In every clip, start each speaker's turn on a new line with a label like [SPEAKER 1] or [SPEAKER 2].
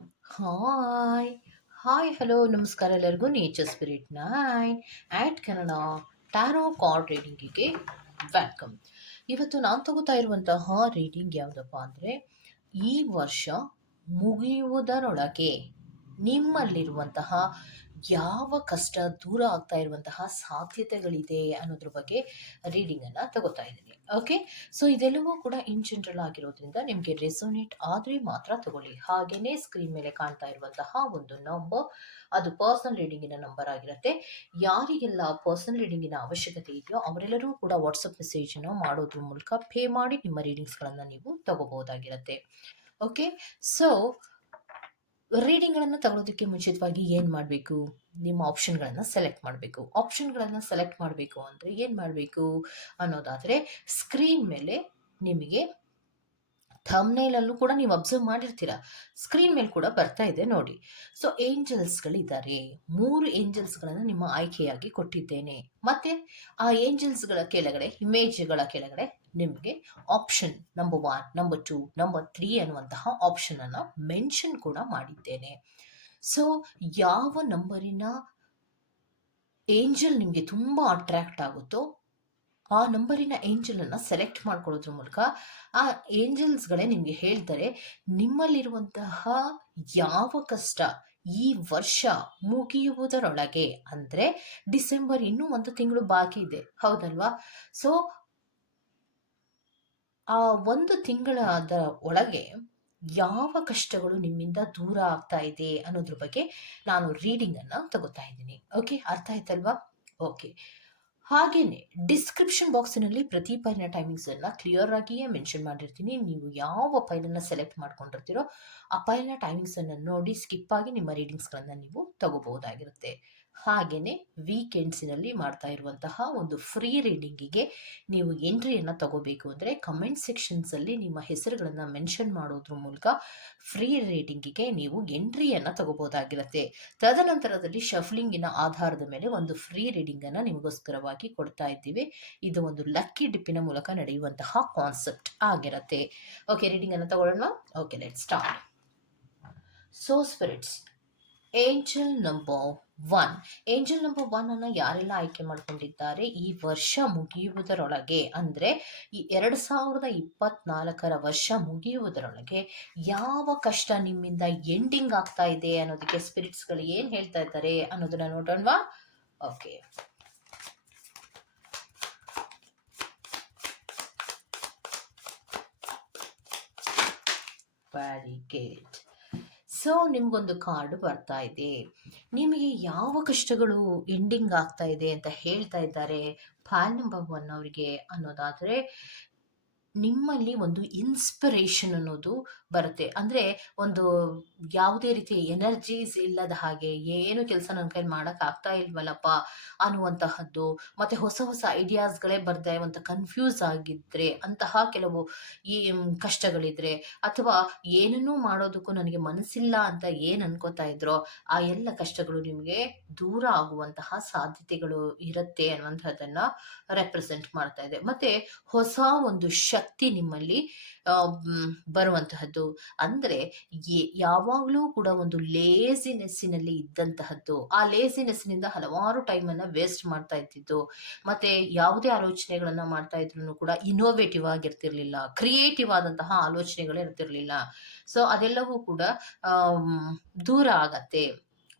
[SPEAKER 1] Hi hi hello ನಮಸ್ಕಾರ ಎಲ್ಲರಿಗೂ. Nature spirit nine at Kannada tarot card ರೀಡಿಂಗಿಗೆ welcome ಇವತ್ತು ನಾನು ತಗೋತಾ ಇರುವಂತಹ ರೀಡಿಂಗ್ ಯಾವುದಪ್ಪ ಅಂದರೆ, ಈ ವರ್ಷ ಮುಗಿಯುವುದರೊಳಗೆ ನಿಮ್ಮಲ್ಲಿರುವಂತಹ ಯಾವ ಕಷ್ಟ ದೂರ ಆಗ್ತಾ ಇರುವಂತಹ ಸಾಧ್ಯತೆಗಳಿದೆ ಅನ್ನೋದ್ರ ಬಗ್ಗೆ ರೀಡಿಂಗನ್ನು ತಗೋತಾ ಇದ್ದೀನಿ. ಓಕೆ ಸೊ ಇದೆಲ್ಲವೂ ಕೂಡ ಇನ್ ಜನರಲ್ ಆಗಿರೋದ್ರಿಂದ ನಿಮಗೆ ರೆಸೋನೇಟ್ ಆದರೆ ಮಾತ್ರ ತಗೊಳ್ಳಿ. ಹಾಗೆಯೇ ಸ್ಕ್ರೀನ್ ಮೇಲೆ ಕಾಣ್ತಾ ಇರುವಂತಹ ಒಂದು ನಂಬರ್ ಅದು ಪರ್ಸನಲ್ ರೀಡಿಂಗಿನ ನಂಬರ್ ಆಗಿರುತ್ತೆ. ಯಾರಿಗೆಲ್ಲ ಪರ್ಸನಲ್ ರೀಡಿಂಗಿನ ಅವಶ್ಯಕತೆ ಇದೆಯೋ ಅವರೆಲ್ಲರೂ ಕೂಡ ವಾಟ್ಸಪ್ ಮೆಸೇಜನ್ನು ಮಾಡೋದ್ರ ಮೂಲಕ ಪೇ ಮಾಡಿ ನಿಮ್ಮ ರೀಡಿಂಗ್ಸ್ಗಳನ್ನು ನೀವು ತಗೋಬಹುದಾಗಿರುತ್ತೆ. ಓಕೆ ಸೊ ರೀಡಿಂಗ್ಗಳನ್ನು ತಗೊಳ್ಳೋದಕ್ಕೆ ಮುಂಚಿತವಾಗಿ ಏನು ಮಾಡಬೇಕು? ನಿಮ್ಮ ಆಪ್ಷನ್ಗಳನ್ನು ಸೆಲೆಕ್ಟ್ ಮಾಡಬೇಕು. ಆಪ್ಷನ್ಗಳನ್ನು ಸೆಲೆಕ್ಟ್ ಮಾಡಬೇಕು ಅಂದರೆ ಏನು ಮಾಡಬೇಕು ಅನ್ನೋದಾದರೆ ಸ್ಕ್ರೀನ್ ಮೇಲೆ ನಿಮಗೆ ಥಮ್ನೇಲಲ್ಲೂ ಕೂಡ ನೀವು ಅಬ್ಸರ್ವ್ ಮಾಡಿರ್ತೀರ. ಸ್ಕ್ರೀನ್ ಮೇಲೆ ಕೂಡ ಬರ್ತಾ ಇದೆ ನೋಡಿ. ಸೊ ಏಂಜಲ್ಸ್ಗಳಿದ್ದಾರೆ ಮೂರು ಏಂಜಲ್ಸ್ಗಳನ್ನು ನಿಮ್ಮ ಆಯ್ಕೆಯಾಗಿ ಕೊಟ್ಟಿದ್ದೇನೆ. ಮತ್ತೆ ಆ ಏಂಜಲ್ಸ್ಗಳ ಕೆಳಗಡೆ ಇಮೇಜ್ಗಳ ಕೆಳಗಡೆ ನಿಮಗೆ option number one number two number three ಅನ್ನುವಂತಹ ಆಪ್ಷನನ್ನು ಮೆನ್ಷನ್ ಕೂಡ ಮಾಡಿದ್ದೇನೆ. ಸೊ ಯಾವ ನಂಬರಿನ ಏಂಜಲ್ ನಿಮಗೆ ತುಂಬ ಅಟ್ರಾಕ್ಟ್ ಆಗುತ್ತೋ, ಆ ನಂಬರಿನ ಏಂಜಲನ್ನು ಸೆಲೆಕ್ಟ್ ಮಾಡ್ಕೊಳ್ಳೋದ್ರ ಮೂಲಕ ಆ ಏಂಜಲ್ಸ್ಗಳೇ ನಿಮಗೆ ಹೇಳ್ತಾರೆ, ನಿಮ್ಮಲ್ಲಿರುವಂತಹ ಯಾವ ಕಷ್ಟ ಈ ವರ್ಷ ಮುಗಿಯುವುದರೊಳಗೆ, ಅಂದರೆ ಡಿಸೆಂಬರ್ ಇನ್ನೂ ಒಂದು ತಿಂಗಳು ಬಾಕಿ ಇದೆ, ಹೌದಲ್ವಾ? ಸೊ ಆ ಒಂದು ತಿಂಗಳಾದ ಒಳಗೆ ಯಾವ ಕಷ್ಟಗಳು ನಿಮ್ಮಿಂದ ದೂರ ಆಗ್ತಾ ಇದೆ ಅನ್ನೋದ್ರ ಬಗ್ಗೆ ನಾನು ರೀಡಿಂಗನ್ನು ತಗೋತಾ ಇದ್ದೀನಿ. ಓಕೆ ಅರ್ಥ ಆಯ್ತಲ್ವಾ? ಓಕೆ ಹಾಗೆಯೇ ಡಿಸ್ಕ್ರಿಪ್ಷನ್ ಬಾಕ್ಸಿನಲ್ಲಿ ಪ್ರತಿ ಫೈಲ್ನ ಟೈಮಿಂಗ್ಸನ್ನು ಕ್ಲಿಯರ್ ಆಗಿಯೇ ಮೆನ್ಷನ್ ಮಾಡಿರ್ತೀನಿ. ನೀವು ಯಾವ ಪೈಲನ್ನು ಸೆಲೆಕ್ಟ್ ಮಾಡ್ಕೊಂಡಿರ್ತೀರೋ ಆ ಫೈಲ್ನ ಟೈಮಿಂಗ್ಸನ್ನು ನೋಡಿ ಸ್ಕಿಪ್ ಆಗಿ ನಿಮ್ಮ ರೀಡಿಂಗ್ಸ್ಗಳನ್ನು ನೀವು ತಗೋಬಹುದಾಗಿರುತ್ತೆ. ಹಾಗೆಯೇ ವೀಕೆಂಡ್ಸಿನಲ್ಲಿ ಮಾಡ್ತಾ ಇರುವಂತಹ ಒಂದು ಫ್ರೀ ರೀಡಿಂಗಿಗೆ ನೀವು ಎಂಟ್ರಿಯನ್ನು ತಗೋಬೇಕು ಅಂದರೆ ಕಮೆಂಟ್ ಸೆಕ್ಷನ್ಸಲ್ಲಿ ನಿಮ್ಮ ಹೆಸರುಗಳನ್ನು ಮೆನ್ಷನ್ ಮಾಡೋದ್ರ ಮೂಲಕ ಫ್ರೀ ರೀಡಿಂಗಿಗೆ ನೀವು ಎಂಟ್ರಿಯನ್ನು ತಗೋಬೋದಾಗಿರುತ್ತೆ. ತದನಂತರದಲ್ಲಿ ಶಫ್ಲಿಂಗಿನ ಆಧಾರದ ಮೇಲೆ ಒಂದು ಫ್ರೀ ರೀಡಿಂಗನ್ನು ನಿಮಗೋಸ್ಕರವಾಗಿ ಕೊಡ್ತಾ ಇದ್ದೀವಿ. ಇದು ಒಂದು ಲಕ್ಕಿ ಡಿಪ್ಪಿನ ಮೂಲಕ ನಡೆಯುವಂತಹ ಕಾನ್ಸೆಪ್ಟ್ ಆಗಿರುತ್ತೆ. ಓಕೆ ರೀಡಿಂಗನ್ನು ತಗೊಳ್ಳೋಣ. Okay let start so spirits angel number one angel number one ಅನ್ನ ಯಾರೆಲ್ಲ ಆಯ್ಕೆ ಮಾಡ್ಕೊಂಡಿದ್ದಾರೆ? ಈ ವರ್ಷ ಮುಗಿಯುವುದರೊಳಗೆ, ಅಂದ್ರೆ ಈ ಎರಡ್ ಸಾವಿರದ ಇಪ್ಪತ್ನಾಲ್ಕರ ವರ್ಷ ಮುಗಿಯುವುದರೊಳಗೆ ಯಾವ ಕಷ್ಟ ನಿಮ್ಮಿಂದ ಎಂಡಿಂಗ್ ಆಗ್ತಾ ಇದೆ ಅನ್ನೋದಕ್ಕೆ ಸ್ಪಿರಿಟ್ಸ್ಗಳು ಏನ್ ಹೇಳ್ತಾ ಇದ್ದಾರೆ ಅನ್ನೋದನ್ನ ನೋಡೋಣವಾ? ಓಕೆ ವೆರಿ ಗುಡ್ ಸೊ, ನಿಮ್ಗೊಂದು ಕಾರ್ಡ್ ಬರ್ತಾ ಇದೆ. ನಿಮಗೆ ಯಾವ ಕಷ್ಟಗಳು ಎಂಡಿಂಗ್ ಆಗ್ತಾ ಇದೆ ಅಂತ ಹೇಳ್ತಾ ಇದ್ದಾರೆ? ಫೈಲ್ ನಂಬರ್ ಒನ್ ಅವರಿಗೆ ಅನ್ನೋದಾದರೆ ನಿಮ್ಮಲ್ಲಿ ಒಂದು ಇನ್ಸ್ಪಿರೇಷನ್ ಅನ್ನೋದು ಬರುತ್ತೆ. ಅಂದರೆ ಒಂದು ಯಾವುದೇ ರೀತಿಯ ಎನರ್ಜೀಸ್ ಇಲ್ಲದ ಹಾಗೆ ಏನು ಕೆಲಸ ನನ್ನ ಕೈಲಿ ಮಾಡೋಕ್ಕಾಗ್ತಾ ಇಲ್ವಲ್ಲಪ್ಪ ಅನ್ನುವಂತಹದ್ದು, ಮತ್ತು ಹೊಸ ಹೊಸ ಐಡಿಯಾಸ್ಗಳೇ ಬರ್ತಾ ಇರುವಂಥ ಕನ್ಫ್ಯೂಸ್ ಆಗಿದ್ರೆ, ಅಂತಹ ಕೆಲವು ಈ ಕಷ್ಟಗಳಿದ್ರೆ, ಅಥವಾ ಏನನ್ನೂ ಮಾಡೋದಕ್ಕೂ ನನಗೆ ಮನಸ್ಸಿಲ್ಲ ಅಂತ ಏನು ಅನ್ಕೋತಾ ಇದ್ರೋ, ಆ ಎಲ್ಲ ಕಷ್ಟಗಳು ನಿಮಗೆ ದೂರ ಆಗುವಂತಹ ಸಾಧ್ಯತೆಗಳು ಇರುತ್ತೆ ಅನ್ನುವಂಥದ್ದನ್ನು ರೆಪ್ರೆಸೆಂಟ್ ಮಾಡ್ತಾ ಇದೆ. ಮತ್ತು ಹೊಸ ಒಂದು ನಿಮ್ಮಲ್ಲಿ ಬರುವಂತಹದ್ದು. ಅಂದ್ರೆ ಯಾವಾಗಲೂ ಕೂಡ ಒಂದು ಲೇಸಿನೆಸ್ಸಿನಲ್ಲಿ ಇದ್ದಂತಹದ್ದು. ಆ ಲೇಸಿನೆಸ್ಸಿನಿಂದ ಹಲವಾರು ಟೈಮ್ ಅನ್ನ ವೇಸ್ಟ್ ಮಾಡ್ತಾ ಇದ್ದಿದ್ದು. ಮತ್ತೆ ಯಾವುದೇ ಆಲೋಚನೆಗಳನ್ನ ಮಾಡ್ತಾ ಇದ್ರು ಕೂಡ ಇನೋವೇಟಿವ್ ಆಗಿರ್ತಿರ್ಲಿಲ್ಲ ಕ್ರಿಯೇಟಿವ್ ಆದಂತಹ ಆಲೋಚನೆಗಳೇ ಇರ್ತಿರ್ಲಿಲ್ಲ. ಸೊ ಅದೆಲ್ಲವೂ ಕೂಡ ದೂರ ಆಗತ್ತೆ.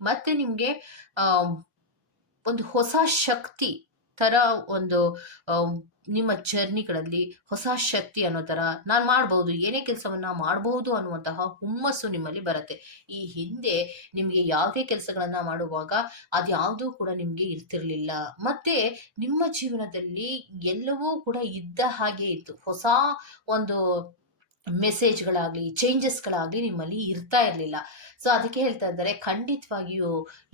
[SPEAKER 1] ಮತ್ತೆ ನಿಮಗೆ ಒಂದು ಹೊಸ ಶಕ್ತಿ ತರ ಒಂದು ನಿಮ್ಮ ಜರ್ನಿಗಳಲ್ಲಿ ಹೊಸ ಶಕ್ತಿ ಅನ್ನೋ ಥರ ನಾನು ಮಾಡ್ಬೋದು, ಏನೇ ಕೆಲಸವನ್ನ ಮಾಡಬಹುದು ಅನ್ನುವಂತಹ ಹುಮ್ಮಸ್ಸು ನಿಮ್ಮಲ್ಲಿ ಬರುತ್ತೆ. ಈ ಹಿಂದೆ ನಿಮಗೆ ಯಾವುದೇ ಕೆಲಸಗಳನ್ನ ಮಾಡುವಾಗ ಅದ್ಯಾವುದೂ ಕೂಡ ನಿಮಗೆ ಇರ್ತಿರ್ಲಿಲ್ಲ. ಮತ್ತೆ ನಿಮ್ಮ ಜೀವನದಲ್ಲಿ ಎಲ್ಲವೂ ಕೂಡ ಇದ್ದ ಹಾಗೆ ಇತ್ತು. ಹೊಸ ಒಂದು ಮೆಸೇಜ್ಗಳಾಗ್ಲಿ ಚೇಂಜಸ್ಗಳಾಗ್ಲಿ ನಿಮ್ಮಲ್ಲಿ ಇರ್ತಾ ಇರಲಿಲ್ಲ. ಸೊ ಅದಕ್ಕೆ ಹೇಳ್ತಾ ಇದ್ದಾರೆ, ಖಂಡಿತವಾಗಿಯೂ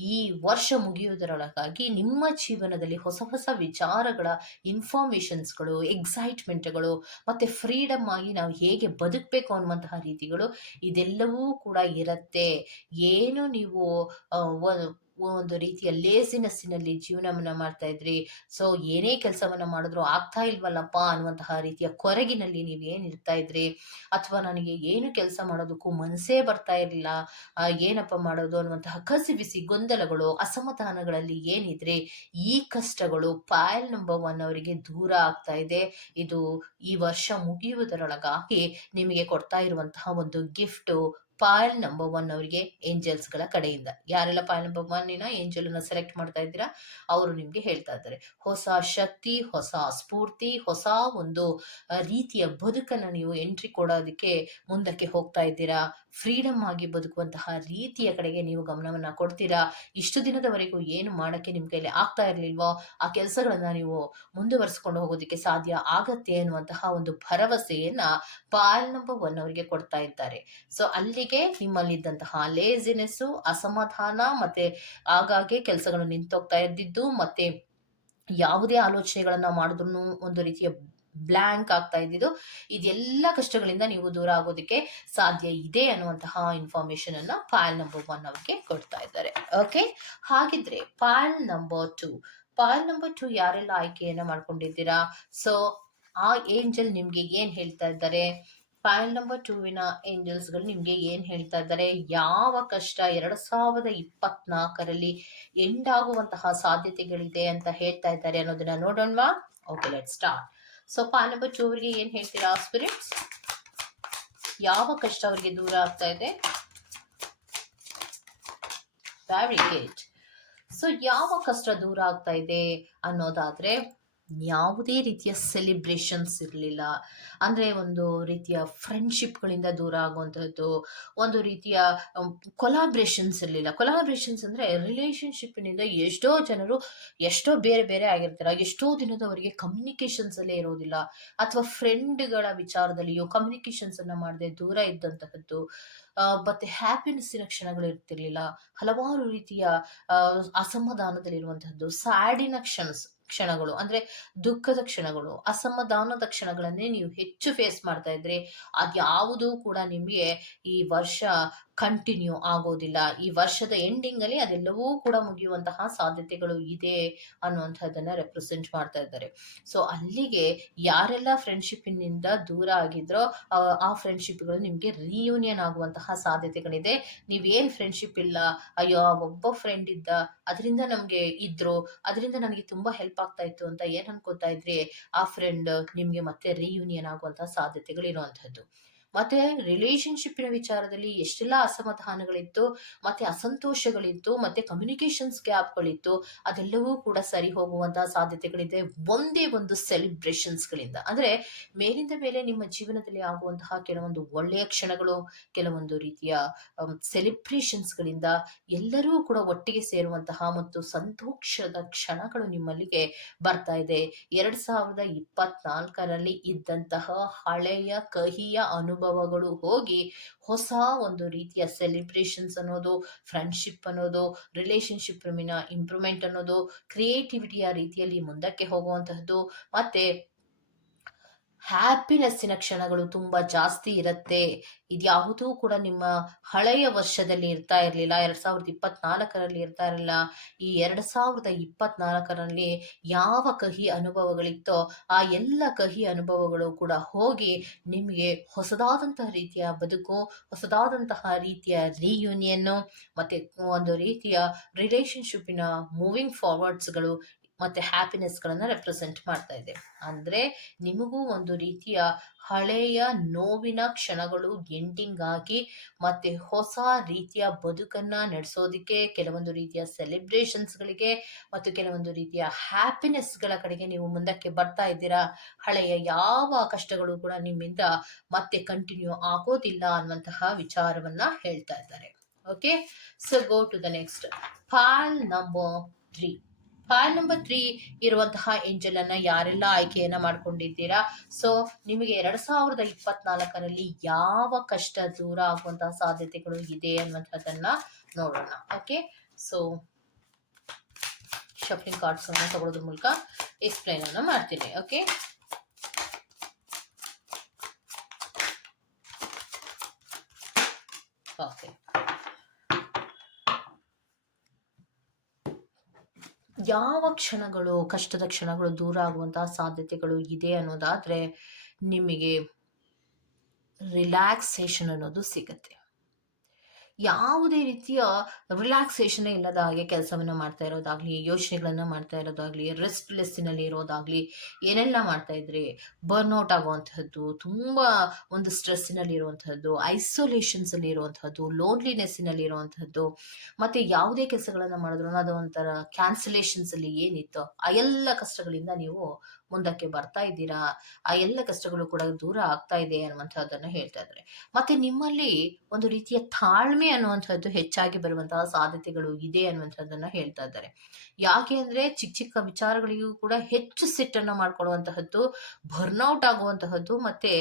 [SPEAKER 1] ಈ ವರ್ಷ ಮುಗಿಯುವುದರೊಳಗಾಗಿ ನಿಮ್ಮ ಜೀವನದಲ್ಲಿ ಹೊಸ ಹೊಸ ವಿಚಾರಗಳ ಇನ್ಫಾರ್ಮೇಷನ್ಸ್ಗಳು ಎಕ್ಸೈಟ್ಮೆಂಟ್ಗಳು ಮತ್ತು ಫ್ರೀಡಮ್ ಆಗಿ ನಾವು ಹೇಗೆ ಬದುಕಬೇಕು ಅನ್ನುವಂತಹ ರೀತಿಗಳು ಇದೆಲ್ಲವೂ ಕೂಡ ಇರುತ್ತೆ. ಏನು ನೀವು ಒಂದು ರೀತಿಯ ಲೇಸಿನಸ್ಸಿನಲ್ಲಿ ಜೀವನವನ್ನು ಮಾಡ್ತಾ ಇದ್ರಿ ಸೊ ಏನೇ ಕೆಲಸವನ್ನ ಮಾಡಿದ್ರು ಆಗ್ತಾ ಇಲ್ವಲ್ಲಪ್ಪ ಅನ್ನುವಂತಹ ರೀತಿಯ ಕೊರಗಿನಲ್ಲಿ ನೀವು ಏನು ಇರ್ತಾ ಇದ್ರಿ? ಅಥವಾ ನನಗೆ ಏನು ಕೆಲಸ ಮಾಡೋದಕ್ಕೂ ಮನಸ್ಸೇ ಬರ್ತಾ ಇರಲಿಲ್ಲ ಏನಪ್ಪ ಮಾಡೋದು ಅನ್ನುವಂತಹ ಕಸಿಬಿಸಿ ಗೊಂದಲಗಳು, ಅಸಮಾಧಾನಗಳಲ್ಲಿ ಏನಿದ್ರೆ ಈ ಕಷ್ಟಗಳು ಪಾಯಲ್ ನಂಬರ್ ಒನ್ ಅವರಿಗೆ ದೂರ ಆಗ್ತಾ ಇದೆ. ಇದು ಈ ವರ್ಷ ಮುಗಿಯುವುದರೊಳಗಾಗಿ ನಿಮಗೆ ಕೊಡ್ತಾ ಇರುವಂತಹ ಒಂದು ಗಿಫ್ಟ್ ಪಾಯಲ್ ನಂಬರ್ ಒನ್ ಅವರಿಗೆ ಏಂಜಲ್ಸ್ಗಳ ಕಡೆಯಿಂದ. ಯಾರೆಲ್ಲ ಪಾಯಲ್ ನಂಬರ್ ಒನ್ ಏಂಜಲ್ ಅನ್ನ ಸೆಲೆಕ್ಟ್ ಮಾಡ್ತಾ ಇದ್ದೀರಾ? ಅವರು ನಿಮ್ಗೆ ಹೇಳ್ತಾ ಇದ್ದಾರೆ. ಹೊಸ ಶಕ್ತಿ, ಹೊಸ ಸ್ಫೂರ್ತಿ, ಹೊಸ ಒಂದು ರೀತಿಯ ಬದುಕನ್ನು ನೀವು ಎಂಟ್ರಿ ಕೊಡೋದಕ್ಕೆ ಮುಂದಕ್ಕೆ ಹೋಗ್ತಾ ಇದ್ದೀರಾ? ಫ್ರೀಡಮ್ ಆಗಿ ಬದುಕುವಂತಹ ರೀತಿಯ ಕಡೆಗೆ ನೀವು ಗಮನವನ್ನು ಕೊಡ್ತೀರಾ? ಇಷ್ಟು ದಿನದವರೆಗೂ ಏನು ಮಾಡಕ್ಕೆ ನಿಮ್ಮ ಕೈಲಿ ಆಗ್ತಾ ಇರಲಿಲ್ವೋ? ಆ ಕೆಲಸಗಳನ್ನು ನೀವು ಮುಂದುವರಿಸಿಕೊಂಡು ಹೋಗೋದಕ್ಕೆ ಸಾಧ್ಯ ಆಗತ್ತೆ ಅನ್ನುವಂತಹ ಒಂದು ಭರವಸೆಯನ್ನ ಪಾಲ್ ನಂಬರ್ ಒನ್ ಅವರಿಗೆ ಕೊಡ್ತಾ ಇದ್ದಾರೆ. ಸೊ ಅಲ್ಲಿಗೆ ನಿಮ್ಮಲ್ಲಿದ್ದಂತಹ ಲೇಸಿನೆಸ್ಸು ಅಸಮಾಧಾನ ಮತ್ತೆ ಆಗಾಗ್ಗೆ ಕೆಲಸಗಳು ನಿಂತೋಗ್ತಾ ಇದ್ದಿದ್ದು ಮತ್ತೆ ಯಾವುದೇ ಆಲೋಚನೆಗಳನ್ನ ಮಾಡಿದ್ರು ಒಂದು ರೀತಿಯ ಬ್ಲ್ಯಾಂಕ್ ಆಗ್ತಾ ಇದ್ದಿದ್ದು. ಇದೆಲ್ಲ ಕಷ್ಟಗಳಿಂದ ನೀವು ದೂರ ಆಗೋದಕ್ಕೆ ಸಾಧ್ಯ ಇದೆ ಅನ್ನುವಂತಹ ಇನ್ಫಾರ್ಮೇಶನ್ ಅನ್ನ ಫೈಲ್ ನಂಬರ್ ಒನ್ ಅವ್ರಿಗೆ ಕೊಡ್ತಾ ಇದ್ದಾರೆ. ಓಕೆ ಹಾಗಿದ್ರೆ pile number two pile number two ಯಾರೆಲ್ಲ ಆಯ್ಕೆಯನ್ನ ಮಾಡ್ಕೊಂಡಿದ್ದೀರಾ? ಸೊ ಆ ಏಂಜಲ್ ನಿಮ್ಗೆ ಏನ್ ಹೇಳ್ತಾ ಇದ್ದಾರೆ? ಫೈಲ್ ನಂಬರ್ ಟೂವಿನ ಏಂಜಲ್ಸ್ಗಳು ನಿಮ್ಗೆ ಏನ್ ಹೇಳ್ತಾ ಇದ್ದಾರೆ? ಯಾವ ಕಷ್ಟ ಎರಡ್ ಸಾವಿರದ ಇಪ್ಪತ್ನಾಲ್ಕರಲ್ಲಿ ಎಂಡ್ ಆಗುವಂತಹ ಸಾಧ್ಯತೆಗಳಿದೆ ಅಂತ ಹೇಳ್ತಾ ಇದ್ದಾರೆ ಅನ್ನೋದನ್ನ ನೋಡೋಣವಾ? Okay let start so pile number two ಅವರಿಗೆ ಏನ್ ಹೇಳ್ತೀರಾ ಸ್ಪಿರಿಟ್ಸ್ ಯಾವ ಕಷ್ಟ ಅವರಿಗೆ ದೂರ ಆಗ್ತಾ ಇದೆ? ಗುಡ್ ಸೊ ಯಾವ ಕಷ್ಟ ದೂರ ಆಗ್ತಾ ಇದೆ ಅನ್ನೋದಾದ್ರೆ, ಯಾವುದೇ ರೀತಿಯ ಸೆಲೆಬ್ರೇಷನ್ಸ್ ಇರಲಿಲ್ಲ. ಅಂದರೆ ಒಂದು ರೀತಿಯ ಫ್ರೆಂಡ್ಶಿಪ್ಗಳಿಂದ ದೂರ ಆಗುವಂಥದ್ದು ಒಂದು ರೀತಿಯ ಕೊಲಾಬ್ರೇಷನ್ಸ್ ಇರಲಿಲ್ಲ. ಕೊಲಾಬ್ರೇಷನ್ಸ್ ಅಂದರೆ ರಿಲೇಷನ್ಶಿಪ್ಪಿನಿಂದ ಎಷ್ಟೋ ಜನರು ಎಷ್ಟೋ ಬೇರೆ ಬೇರೆ ಆಗಿರ್ತಾರೆ. ಎಷ್ಟೋ ದಿನದವರೆಗೆ ಕಮ್ಯುನಿಕೇಶನ್ಸ್ ಅಲ್ಲೇ ಇರೋದಿಲ್ಲ. ಅಥವಾ ಫ್ರೆಂಡ್ಗಳ ವಿಚಾರದಲ್ಲಿಯೋ ಕಮ್ಯುನಿಕೇಷನ್ಸನ್ನು ಮಾಡದೆ ದೂರ ಇದ್ದಂತಹದ್ದು ಮತ್ತು ಹ್ಯಾಪಿನೆಸ್ಸಿನ ಕ್ಷಣಗಳು ಇರ್ತಿರ್ಲಿಲ್ಲ. ಹಲವಾರು ರೀತಿಯ ಅಸಮಾಧಾನದಲ್ಲಿರುವಂತಹದ್ದು ಸ್ಯಾಡಿನ ಕ್ಷಣ ಕ್ಷಣಗಳು, ಅಂದ್ರೆ ದುಃಖದ ಕ್ಷಣಗಳು, ಅಸಮಾಧಾನದ ಕ್ಷಣಗಳನ್ನೇ ನೀವು ಹೆಚ್ಚು ಫೇಸ್ ಮಾಡ್ತಾ ಇದ್ರಿ, ಅದ್ಯಾವುದೂ ಕೂಡ ನಿಮಗೆ ಈ ವರ್ಷ ಕಂಟಿನ್ಯೂ ಆಗೋದಿಲ್ಲ. ಈ ವರ್ಷದ ಎಂಡಿಂಗ್ ಅಲ್ಲಿ ಅದೆಲ್ಲವೂ ಕೂಡ ಮುಗಿಯುವಂತಹ ಸಾಧ್ಯತೆಗಳು ಇದೆ ಅನ್ನುವಂಥದ್ದನ್ನ ರೆಪ್ರೆಸೆಂಟ್ ಮಾಡ್ತಾ ಇದ್ದಾರೆ. ಸೊ ಅಲ್ಲಿಗೆ ಯಾರೆಲ್ಲ ಫ್ರೆಂಡ್ಶಿಪ್ಪಿನಿಂದ ದೂರ ಆಗಿದ್ರೋ ಆ, ಫ್ರೆಂಡ್ಶಿಪ್ ಫ್ರೆಂಡ್ಶಿಪ್ಗಳು ನಿಮಗೆ ರಿಯೂನಿಯನ್ ಆಗುವಂತಹ ಸಾಧ್ಯತೆಗಳಿದೆ. ನೀವೇನ್ ಫ್ರೆಂಡ್ಶಿಪ್ ಇಲ್ಲ ಅಯ್ಯೋ ಒಬ್ಬ ಫ್ರೆಂಡ್ ಇದ್ದ ಅದರಿಂದ ನಮ್ಗೆ ಇದ್ರು ಅದರಿಂದ ನನಗೆ ತುಂಬಾ ಹೆಲ್ಪ್ ಆಗ್ತಾ ಇತ್ತು ಅಂತ ಏನ್ ಅನ್ಕೋತಾ ಇದ್ರಿ? ಆ ಫ್ರೆಂಡ್ ನಿಮ್ಗೆ ಮತ್ತೆ ರಿಯೂನಿಯನ್ ಆಗುವಂತಹ ಸಾಧ್ಯತೆಗಳು ಇರುವಂತಹದ್ದು ಮತ್ತೆ ರಿಲೇಶನ್ಶಿಪ್ಪಿನ ವಿಚಾರದಲ್ಲಿ ಎಷ್ಟೆಲ್ಲ ಅಸಮಾಧಾನಗಳಿತ್ತು, ಮತ್ತೆ ಅಸಂತೋಷಗಳಿತ್ತು, ಮತ್ತೆ ಕಮ್ಯುನಿಕೇಶನ್ಸ್ ಗ್ಯಾಪ್ಗಳಿತ್ತು ಅದೆಲ್ಲವೂ ಕೂಡ ಸರಿ ಹೋಗುವಂತಹ ಸಾಧ್ಯತೆಗಳಿದೆ ಒಂದೇ ಒಂದು ಸೆಲೆಬ್ರೇಷನ್ಸ್ಗಳಿಂದ ಅಂದ್ರೆ ಮೇಲಿಂದ ಮೇಲೆ ನಿಮ್ಮ ಜೀವನದಲ್ಲಿ ಆಗುವಂತಹ ಕೆಲವೊಂದು ಒಳ್ಳೆಯ ಕ್ಷಣಗಳು, ಕೆಲವೊಂದು ರೀತಿಯ ಸೆಲೆಬ್ರೇಷನ್ಸ್ಗಳಿಂದ ಎಲ್ಲರೂ ಕೂಡ ಒಟ್ಟಿಗೆ ಸೇರುವಂತಹ ಮತ್ತು ಸಂತೋಷದ ಕ್ಷಣಗಳು ನಿಮ್ಮಲ್ಲಿಗೆ ಬರ್ತಾ ಇದೆ. ಎರಡ್ ಸಾವಿರದ ಇಪ್ಪತ್ನಾಲ್ಕರಲ್ಲಿ ಇದ್ದಂತಹ ಹಳೆಯ ಕಹಿಯ ಅನುಭವಗಳು ಹೋಗಿ ಹೊಸ ಒಂದು ರೀತಿಯ ಸೆಲೆಬ್ರೇಷನ್ಸ್ ಅನ್ನೋದು ಫ್ರೆಂಡ್ಶಿಪ್ ಅನ್ನೋದು ರಿಲೇಶನ್ಶಿಪ್ ಇಂಪ್ರೂವ್ಮೆಂಟ್ ಅನ್ನೋದು ಕ್ರಿಯೇಟಿವಿಟಿಯ ರೀತಿಯಲ್ಲಿ ಮುಂದಕ್ಕೆ ಹೋಗುವಂತಹದ್ದು. ಮತ್ತೆ ಹ್ಯಾಪಿನೆಸ್ಸಿನ ಕ್ಷಣಗಳು ತುಂಬಾ ಜಾಸ್ತಿ ಇರುತ್ತೆ. ಇದ್ಯಾವುದೂ ಕೂಡ ನಿಮ್ಮ ಹಳೆಯ ವರ್ಷದಲ್ಲಿ ಇರ್ತಾ ಇರಲಿಲ್ಲ, ಎರಡ್ ಸಾವಿರದ ಇಪ್ಪತ್ನಾಲ್ಕರಲ್ಲಿ ಇರ್ತಾ ಇರಲಿಲ್ಲ ಈ ಎರಡ್ ಸಾವಿರದ ಇಪ್ಪತ್ನಾಲ್ಕರಲ್ಲಿ ಯಾವ ಕಹಿ ಅನುಭವಗಳಿತ್ತೋ, ಆ ಎಲ್ಲ ಕಹಿ ಅನುಭವಗಳು ಕೂಡ ಹೋಗಿ ನಿಮಗೆ ಹೊಸದಾದಂತಹ ರೀತಿಯ ಬದುಕು, ಹೊಸದಾದಂತಹ ರೀತಿಯ ರೀಯೂನಿಯನ್ನು ಮತ್ತೆ ಒಂದು ರೀತಿಯ ರಿಲೇಶನ್ಶಿಪ್ಪಿನ ಮೂವಿಂಗ್ ಫಾರ್ವರ್ಡ್ಸ್ಗಳು ಮತ್ತೆ ಹ್ಯಾಪಿನೆಸ್ಗಳನ್ನ ರೆಪ್ರೆಸೆಂಟ್ ಮಾಡ್ತಾ ಇದೆ. ಅಂದ್ರೆ ನಿಮಗೂ ಒಂದು ರೀತಿಯ ಹಳೆಯ ನೋವಿನ ಕ್ಷಣಗಳು ಎಂಡಿಂಗ್ ಆಗಿ ಮತ್ತೆ ಹೊಸ ರೀತಿಯ ಬದುಕನ್ನ ನಡೆಸೋದಿಕ್ಕೆ, ಕೆಲವೊಂದು ರೀತಿಯ ಸೆಲೆಬ್ರೇಷನ್ಸ್ಗಳಿಗೆ ಮತ್ತು ಕೆಲವೊಂದು ರೀತಿಯ ಹ್ಯಾಪಿನೆಸ್ಗಳ ಕಡೆಗೆ ನೀವು ಮುಂದಕ್ಕೆ ಬರ್ತಾ ಇದ್ದೀರಾ? ಹಳೆಯ ಯಾವ ಕಷ್ಟಗಳು ಕೂಡ ನಿಮ್ಮಿಂದ ಮತ್ತೆ ಕಂಟಿನ್ಯೂ ಆಗೋದಿಲ್ಲ ಅನ್ನುವಂತಹ ವಿಚಾರವನ್ನ ಹೇಳ್ತಾ ಇದ್ದಾರೆ. Okay so go to the next pile number three pile number three ಇರುವಂತಹ ಏಂಜಲ್ ಅನ್ನ ಯಾರೆಲ್ಲ ಆಯ್ಕೆಯನ್ನ ಮಾಡ್ಕೊಂಡಿದ್ದೀರಾ? ಸೊ ನಿಮಗೆ ಎರಡ್ ಸಾವಿರದ ಇಪ್ಪತ್ನಾಲ್ಕರಲ್ಲಿ ಯಾವ ಕಷ್ಟ ದೂರ ಆಗುವಂತಹ ಸಾಧ್ಯತೆಗಳು ಇದೆ ಅನ್ನುವಂಥದ್ದನ್ನ ನೋಡೋಣ. ಓಕೆ ಸೊ ಶಾಪಿಂಗ್ ಕಾರ್ಡ್ಸ್ ಅನ್ನ ತಗೊಳ್ಳೋದ್ರ ಮೂಲಕ ಎಕ್ಸ್ಪ್ಲೈನ್ ಅನ್ನ ಮಾಡ್ತೀನಿ. ಓಕೆ ಓಕೆ ಯಾವ ಕ್ಷಣಗಳು ಕಷ್ಟದ ಕ್ಷಣಗಳು ದೂರ ಆಗುವಂತಹ ಸಾಧ್ಯತೆಗಳು ಇದೆ ಅನ್ನೋದಾದ್ರೆ ನಿಮಗೆ ರಿಲ್ಯಾಕ್ಸೇಷನ್ ಅನ್ನೋದು ಸಿಗತ್ತೆ. ಯಾವುದೇ ರೀತಿಯ ರಿಲ್ಯಾಕ್ಸೇಷನ್ ಇಲ್ಲದ ಹಾಗೆ ಕೆಲಸವನ್ನ ಮಾಡ್ತಾ ಇರೋದಾಗ್ಲಿ, ಯೋಚನೆಗಳನ್ನ ಮಾಡ್ತಾ ಇರೋದಾಗ್ಲಿ ರೆಸ್ಟ್ಲೆಸ್ಸಿನಲ್ಲಿ ಇರೋದಾಗ್ಲಿ, ಏನೆಲ್ಲ ಮಾಡ್ತಾ ಇದ್ರಿ? ಬರ್ನ್ಔಟ್ ಆಗುವಂತಹದ್ದು, ತುಂಬಾ ಒಂದು ಸ್ಟ್ರೆಸ್ಸಿನಲ್ಲಿ ಅಲ್ಲಿ ಇರುವಂತಹದ್ದು ಲೋನ್ಲಿನೆಸ್ಸಿನಲ್ಲಿ ಇರುವಂತಹದ್ದು, ಮತ್ತೆ ಯಾವುದೇ ಕೆಲಸಗಳನ್ನ ಮಾಡಿದ್ರು ಅದು ಒಂಥರ ಕ್ಯಾನ್ಸಲೇಷನ್ಸ್ ಅಲ್ಲಿ ಏನಿತ್ತು? ಆ ಎಲ್ಲ ಕಷ್ಟಗಳಿಂದ ನೀವು ಮುಂದಕ್ಕೆ ಬರ್ತಾ ಇದ್ದೀರಾ? ಆ ಎಲ್ಲ ಕಷ್ಟಗಳು ಕೂಡ ದೂರ ಆಗ್ತಾ ಇದೆ ಅನ್ನುವಂಥದ್ದನ್ನ ಹೇಳ್ತಾ ಇದ್ದಾರೆ. ಮತ್ತೆ ನಿಮ್ಮಲ್ಲಿ ಒಂದು ರೀತಿಯ ತಾಳ್ಮೆ ಅನ್ನುವಂಥದ್ದು ಹೆಚ್ಚಾಗಿ ಬರುವಂತಹ ಸಾಧ್ಯತೆಗಳು ಇದೆ ಅನ್ನುವಂಥದ್ದನ್ನ ಹೇಳ್ತಾ ಇದ್ದಾರೆ. ಯಾಕೆ ಅಂದ್ರೆ ಚಿಕ್ಕ ಚಿಕ್ಕ ವಿಚಾರಗಳಿಗೂ ಕೂಡ ಹೆಚ್ಚು ಸಿಟ್ಟನ್ನು ಮಾಡ್ಕೊಳ್ಳುವಂತಹದ್ದು ಬರ್ನ್ಔಟ್ ಆಗುವಂತಹದ್ದು ಮತ್ತೆ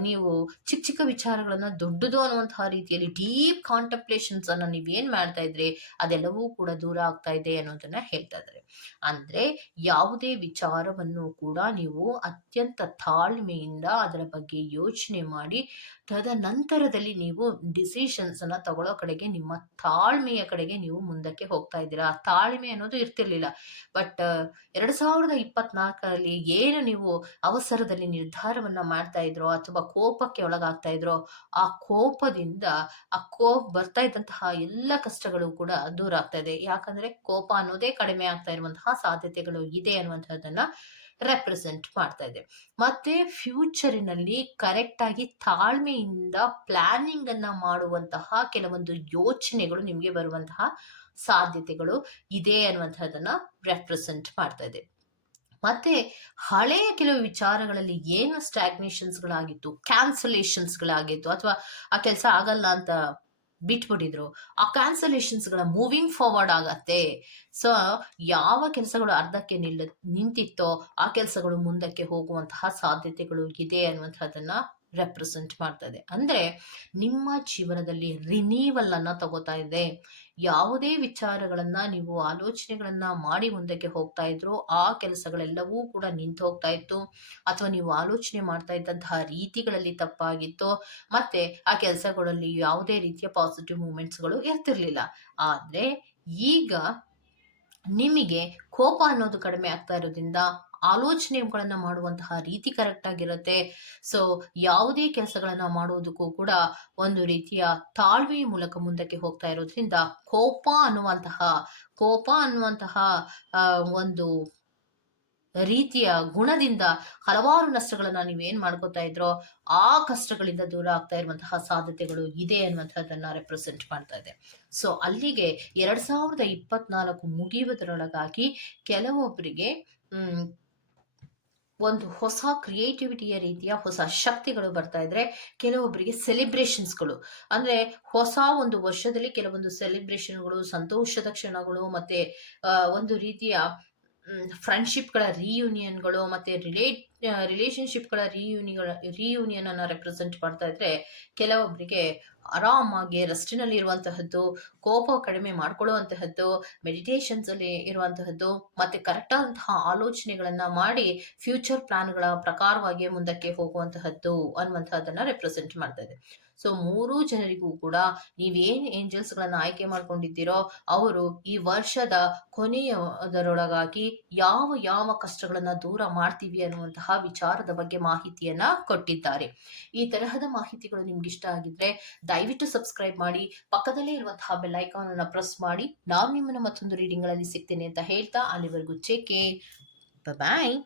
[SPEAKER 1] ನೀವು ಚಿಕ್ಕ ಚಿಕ್ಕ ವಿಚಾರಗಳನ್ನ ದೊಡ್ಡದು ಅನ್ನುವಂತಹ ರೀತಿಯಲ್ಲಿ ಡೀಪ್ ಕಾಂಟಂಪ್ಲೇಷನ್ಸ್ ಅನ್ನ ನೀವೇನ್ ಮಾಡ್ತಾ ಇದ್ರಿ, ಅದೆಲ್ಲವೂ ಕೂಡ ದೂರ ಆಗ್ತಾ ಇದೆ ಅನ್ನೋದನ್ನ ಹೇಳ್ತಾ ಇದ್ದಾರೆ. ಅಂದ್ರೆ ಯಾವುದೇ ವಿಚಾರವನ್ನು ಕೂಡ ನೀವು ಅತ್ಯಂತ ತಾಳ್ಮೆಯಿಂದ ಅದರ ಬಗ್ಗೆ ಯೋಚನೆ ಮಾಡಿ, ತದನಂತರದಲ್ಲಿ ನೀವು ಡಿಸಿಷನ್ಸ್ ಅನ್ನ ತಗೊಳ್ಳೋ ಕಡೆಗೆ, ನಿಮ್ಮ ತಾಳ್ಮೆಯ ಕಡೆಗೆ ನೀವು ಮುಂದಕ್ಕೆ ಹೋಗ್ತಾ ಇದ್ದೀರಾ? ಆ ತಾಳ್ಮೆ ಅನ್ನೋದು ಇರ್ತಿರ್ಲಿಲ್ಲ. ಬಟ್ ಎರಡು ಸಾವಿರದ ಇಪ್ಪತ್ನಾಲ್ಕರಲ್ಲಿ ಏನು ನೀವು ಅವಸರದಲ್ಲಿ ನಿರ್ಧಾರವನ್ನು ಮಾಡ್ತಾ ಇದ್ರೋ ಅಥವಾ ಕೋಪಕ್ಕೆ ಒಳಗಾಗ್ತಾ ಇದ್ರೋ, ಆ ಕೋಪದಿಂದ, ಆ ಕೋಪ ಬರ್ತಾ ಇದ್ದಂತಹ ಎಲ್ಲ ಕಷ್ಟಗಳು ಕೂಡ ದೂರ ಆಗ್ತಾ ಇದೆ. ಯಾಕಂದ್ರೆ ಕೋಪ ಅನ್ನೋದೇ ಕಡಿಮೆ ಆಗ್ತಾ ಇರುವಂತಹ ಸಾಧ್ಯತೆಗಳು ಇದೆ ಅನ್ನುವಂಥದ್ದನ್ನ ರೆಪ್ರೆಸೆಂಟ್ ಮಾಡ್ತಾ ಇದೆ. ಮತ್ತೆ ಫ್ಯೂಚರಿನಲ್ಲಿ ಕರೆಕ್ಟ್ ಆಗಿ ತಾಳ್ಮೆಯಿಂದ ಪ್ಲಾನಿಂಗ್ ಅನ್ನ ಮಾಡುವಂತಹ ಕೆಲವೊಂದು ಯೋಚನೆಗಳು ನಿಮಗೆ ಬರುವಂತಹ ಸಾಧ್ಯತೆಗಳು ಇದೆ ಅನ್ನುವಂಥದ್ದನ್ನ ರೆಪ್ರೆಸೆಂಟ್ ಮಾಡ್ತಾ ಇದೆ. ಮತ್ತೆ ಹಳೆಯ ಕೆಲವು ವಿಚಾರಗಳಲ್ಲಿ ಏನು ಸ್ಟ್ಯಾಗ್ನೇಷನ್ಸ್ಗಳಾಗಿತ್ತು ಕ್ಯಾನ್ಸಲೇಷನ್ಸ್ಗಳಾಗಿತ್ತು ಅಥವಾ ಆ ಕೆಲಸ ಆಗಲ್ಲ ಅಂತ ಬಿಟ್ಬಿಟ್ಟಿದ್ರು. ಆ ಕ್ಯಾನ್ಸಲೇಷನ್ಸ್ಗಳ ಮೂವಿಂಗ್ ಫಾರ್ವರ್ಡ್ ಆಗತ್ತೆ. ಸೊ ಯಾವ ಕೆಲಸಗಳು ಅರ್ಧಕ್ಕೆ ನಿಲ್ಲ ನಿಂತಿತ್ತೋ ಆ ಕೆಲಸಗಳು ಮುಂದಕ್ಕೆ ಹೋಗುವಂತಹ ಸಾಧ್ಯತೆಗಳು ಇದೆ ಅನ್ನುವಂಥದ್ದನ್ನ ರೆಪ್ರೆಸೆಂಟ್ ಮಾಡ್ತದೆ. ಅಂದ್ರೆ ನಿಮ್ಮ ಜೀವನದಲ್ಲಿ ರಿನೀವಲ್ ಅನ್ನ ತಗೋತಾ ಇದೆ. ಯಾವುದೇ ವಿಚಾರಗಳನ್ನ ನೀವು ಆಲೋಚನೆಗಳನ್ನ ಮಾಡಿ ಮುಂದಕ್ಕೆ ಹೋಗ್ತಾ ಇದ್ರು, ಆ ಕೆಲಸಗಳೆಲ್ಲವೂ ಕೂಡ ನಿಂತು ಹೋಗ್ತಾ ಇತ್ತು. ಅಥವಾ ನೀವು ಆಲೋಚನೆ ಮಾಡ್ತಾ ಇದ್ದಂತಹ ರೀತಿಗಳಲ್ಲಿ ತಪ್ಪಾಗಿತ್ತು. ಮತ್ತೆ ಆ ಕೆಲಸಗಳಲ್ಲಿ ಯಾವುದೇ ರೀತಿಯ ಪಾಸಿಟಿವ್ ಮೂಮೆಂಟ್ಸ್ಗಳು ಇರ್ತಿರ್ಲಿಲ್ಲ. ಆದ್ರೆ ಈಗ ನಿಮಗೆ ಕೋಪ ಅನ್ನೋದು ಕಡಿಮೆ ಆಗ್ತಾ ಇರೋದ್ರಿಂದ ಆಲೋಚನೆಗಳನ್ನ ಮಾಡುವಂತಹ ರೀತಿ ಕರೆಕ್ಟ್ ಆಗಿರುತ್ತೆ. ಸೊ ಯಾವುದೇ ಕೆಲಸಗಳನ್ನ ಮಾಡುವುದಕ್ಕೂ ಕೂಡ ಒಂದು ರೀತಿಯ ತಾಳ್ಮೆಯ ಮೂಲಕ ಮುಂದಕ್ಕೆ ಹೋಗ್ತಾ ಇರೋದ್ರಿಂದ ಕೋಪ ಅನ್ನುವಂತಹ ಕೋಪ ಅನ್ನುವಂತಹ ಒಂದು ರೀತಿಯ ಗುಣದಿಂದ ಹಲವಾರು ನಷ್ಟಗಳನ್ನ ನೀವೇನ್ ಮಾಡ್ಕೋತಾ ಇದ್ರೋ ಆ ಕಷ್ಟಗಳಿಂದ ದೂರ ಆಗ್ತಾ ಇರುವಂತಹ ಸಾಧ್ಯತೆಗಳು ಇದೆ ಅನ್ನುವಂಥದ್ದನ್ನ ರೆಪ್ರೆಸೆಂಟ್ ಮಾಡ್ತಾ ಇದೆ. ಸೊ ಅಲ್ಲಿಗೆ ಎರಡ್ ಸಾವಿರದ ಇಪ್ಪತ್ನಾಲ್ಕು ಮುಗಿಯುವುದರೊಳಗಾಗಿ ಕೆಲವೊಬ್ಬರಿಗೆ ಒಂದು ಹೊಸ ಕ್ರಿಯೇಟಿವಿಟಿಯ ರೀತಿಯ ಹೊಸ ಶಕ್ತಿಗಳು ಬರ್ತಾ ಇದ್ರೆ ಕೆಲವೊಬ್ಬರಿಗೆ ಸೆಲೆಬ್ರೇಷನ್ಸ್ಗಳು ಅಂದ್ರೆ ಹೊಸ ಒಂದು ವರ್ಷದಲ್ಲಿ ಕೆಲವೊಂದು ಸೆಲೆಬ್ರೇಷನ್ಗಳು ಸಂತೋಷದ ಕ್ಷಣಗಳು ಮತ್ತೆ ಒಂದು ರೀತಿಯ ಫ್ರೆಂಡ್ಶಿಪ್ಗಳ ರಿಯೂನಿಯನ್ಗಳು ಮತ್ತೆ ರಿಲೇಟ್ ರಿಲೇಶನ್ಶಿಪ್ಗಳ ರಿಯೂನಿಗಳ ರಿಯೂನಿಯನನ್ನು ರೆಪ್ರೆಸೆಂಟ್ ಮಾಡ್ತಾ ಇದ್ರೆ ಕೆಲವೊಬ್ಬರಿಗೆ ಆರಾಮಾಗಿ ರೆಸ್ಟಿನಲ್ಲಿ ಇರುವಂತಹದ್ದು, ಕೋಪ ಕಡಿಮೆ ಮಾಡ್ಕೊಳ್ಳುವಂತಹದ್ದು ಮೆಡಿಟೇಷನ್ಸಲ್ಲಿ ಇರುವಂತಹದ್ದು, ಮತ್ತೆ ಕರೆಕ್ಟಾದಂತಹ ಆಲೋಚನೆಗಳನ್ನು ಮಾಡಿ ಫ್ಯೂಚರ್ ಪ್ಲಾನ್ಗಳ ಪ್ರಕಾರವಾಗಿ ಮುಂದಕ್ಕೆ ಹೋಗುವಂತಹದ್ದು ಅನ್ನುವಂಥದ್ದನ್ನು ರೆಪ್ರೆಸೆಂಟ್ ಮಾಡ್ತಾ ಇದೆ. ಸೊ ಮೂರೂ ಜನರಿಗೂ ಕೂಡ ನೀವೇನು ಏಂಜಲ್ಸ್ ಗಳನ್ನ ಆಯ್ಕೆ ಮಾಡ್ಕೊಂಡಿದ್ದೀರೋ ಅವರು ಈ ವರ್ಷದ ಕೊನೆಯದರೊಳಗಾಗಿ ಯಾವ ಯಾವ ಕಷ್ಟಗಳನ್ನ ದೂರ ಮಾಡ್ತೀವಿ ಅನ್ನುವಂತಹ ವಿಚಾರದ ಬಗ್ಗೆ ಮಾಹಿತಿಯನ್ನ ಕೊಟ್ಟಿದ್ದಾರೆ. ಈ ತರಹದ ಮಾಹಿತಿಗಳು ನಿಮ್ಗೆ ಇಷ್ಟ ಆಗಿದ್ರೆ ದಯವಿಟ್ಟು ಸಬ್ಸ್ಕ್ರೈಬ್ ಮಾಡಿ, ಪಕ್ಕದಲ್ಲೇ ಇರುವಂತಹ ಬೆಲ್ ಐಕಾನ್ ಅನ್ನ ಪ್ರೆಸ್ ಮಾಡಿ ನಾವು ನಿಮ್ಮನ್ನ ಮತ್ತೊಂದು ರೀಡಿಂಗ್ಗಳಲ್ಲಿ ಸಿಗ್ತೇನೆ ಅಂತ ಹೇಳ್ತಾ ಅಲ್ಲಿವರೆಗೂ ಚೇಕೆ ಬಾಯ್